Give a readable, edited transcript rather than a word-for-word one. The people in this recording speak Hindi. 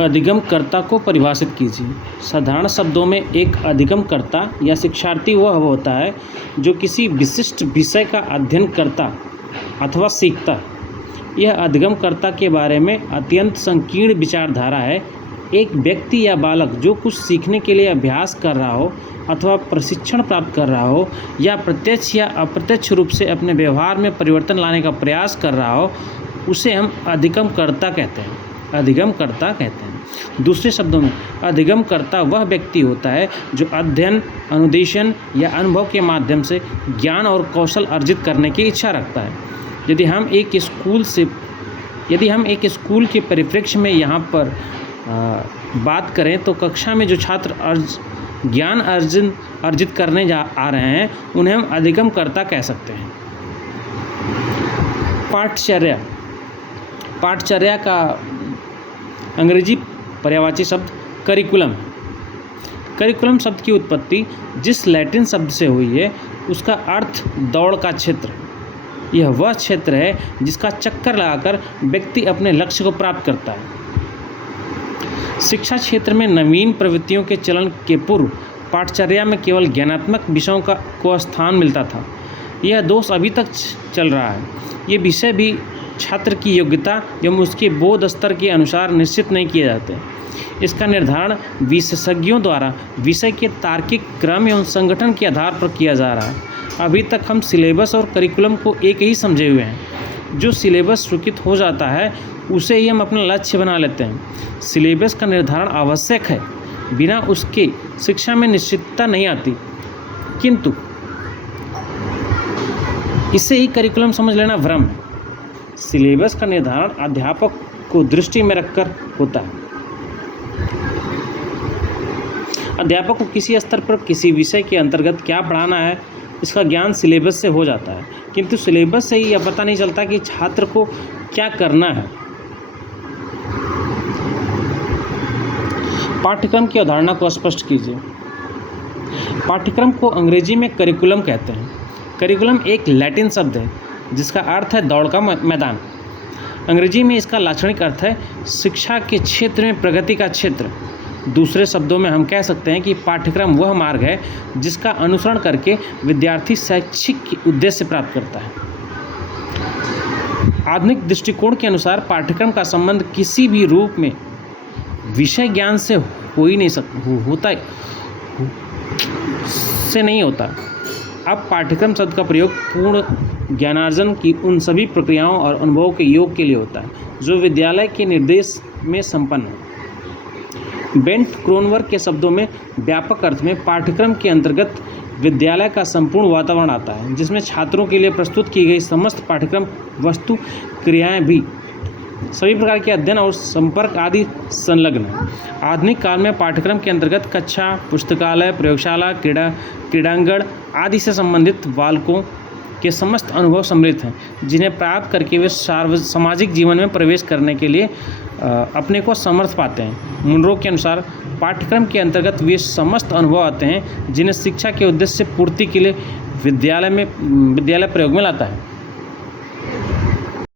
अधिगमकर्ता को परिभाषित कीजिए। साधारण शब्दों में एक अधिगमकर्ता या शिक्षार्थी वह होता है जो किसी विशिष्ट विषय का अध्ययन करता अथवा सीखता है। यह अधिगमकर्ता के बारे में अत्यंत संकीर्ण विचारधारा है। एक व्यक्ति या बालक जो कुछ सीखने के लिए अभ्यास कर रहा हो अथवा प्रशिक्षण प्राप्त कर रहा हो या प्रत्यक्ष या अप्रत्यक्ष रूप से अपने व्यवहार में परिवर्तन लाने का प्रयास कर रहा हो, उसे हम अधिगमकर्ता कहते हैं। दूसरे शब्दों में अधिगमकर्ता वह व्यक्ति होता है जो अध्ययन, अनुदेशन या अनुभव के माध्यम से ज्ञान और कौशल अर्जित करने की इच्छा रखता है। यदि हम एक स्कूल के परिप्रेक्ष्य में यहाँ पर बात करें तो कक्षा में जो छात्र ज्ञान अर्जित करने आ रहे हैं उन्हें हम अधिगमकर्ता कह सकते हैं। पाठचर्या का अंग्रेजी पर्यायवाची शब्द करिकुलम है। करिकुलम शब्द की उत्पत्ति जिस लैटिन शब्द से हुई है उसका अर्थ दौड़ का क्षेत्र। यह वह क्षेत्र है जिसका चक्कर लगाकर व्यक्ति अपने लक्ष्य को प्राप्त करता है। शिक्षा क्षेत्र में नवीन प्रवृत्तियों के चलन के पूर्व पाठचर्या में केवल ज्ञानात्मक विषयों को स्थान मिलता था। यह दोष अभी तक चल रहा है। ये विषय भी छात्र की योग्यता एवं उसके बोध स्तर के अनुसार निश्चित नहीं किए जाते। इसका निर्धारण विशेषज्ञों द्वारा विषय के तार्किक क्रम एवं संगठन के आधार पर किया जा रहा है। अभी तक हम सिलेबस और करिकुलम को एक ही समझे हुए हैं। जो सिलेबस स्वीकृत हो जाता है उसे ही हम अपना लक्ष्य बना लेते हैं। सिलेबस का निर्धारण आवश्यक है, बिना उसके शिक्षा में निश्चितता नहीं आती, किंतु इसे ही करिकुलम समझ लेना भ्रम है। सिलेबस का निर्धारण अध्यापक को दृष्टि में रखकर होता है। अध्यापक को किसी स्तर पर किसी विषय के अंतर्गत क्या पढ़ाना है इसका ज्ञान सिलेबस से हो जाता है, किंतु सिलेबस से ही यह पता नहीं चलता कि छात्र को क्या करना है। पाठ्यक्रम की अवधारणा को स्पष्ट कीजिए। पाठ्यक्रम को अंग्रेजी में करिकुलम कहते हैं। करिकुलम एक लैटिन शब्द है जिसका अर्थ है दौड़ का मैदान। अंग्रेजी में इसका लाक्षणिक अर्थ है शिक्षा के क्षेत्र में प्रगति का क्षेत्र। दूसरे शब्दों में हम कह सकते हैं कि पाठ्यक्रम वह मार्ग है जिसका अनुसरण करके विद्यार्थी शैक्षिक उद्देश्य प्राप्त करता है। आधुनिक दृष्टिकोण के अनुसार पाठ्यक्रम का संबंध किसी भी रूप में विषय ज्ञान से नहीं होता। अब पाठ्यक्रम शब्द का प्रयोग पूर्ण ज्ञानार्जन की उन सभी प्रक्रियाओं और अनुभवों के योग के लिए होता है जो विद्यालय के निर्देश में संपन्न हो। बेंट क्रोनवर्ग के शब्दों में व्यापक अर्थ में पाठ्यक्रम के अंतर्गत विद्यालय का संपूर्ण वातावरण आता है जिसमें छात्रों के लिए प्रस्तुत की गई समस्त पाठ्यक्रम वस्तु क्रियाएं भी सभी प्रकार के अध्ययन और संपर्क आदि संलग्न है। आधुनिक काल में पाठ्यक्रम के अंतर्गत कक्षा, पुस्तकालय, प्रयोगशाला, क्रीड़ांगण आदि से संबंधित बालकों के समस्त अनुभव सम्मिलित हैं, जिन्हें प्राप्त करके वे सामाजिक जीवन में प्रवेश करने के लिए अपने को समर्थ पाते हैं। मुनरो के अनुसार पाठ्यक्रम के अंतर्गत वे समस्त अनुभव आते हैं जिन्हें शिक्षा के उद्देश्य पूर्ति के लिए विद्यालय प्रयोग में लाता है।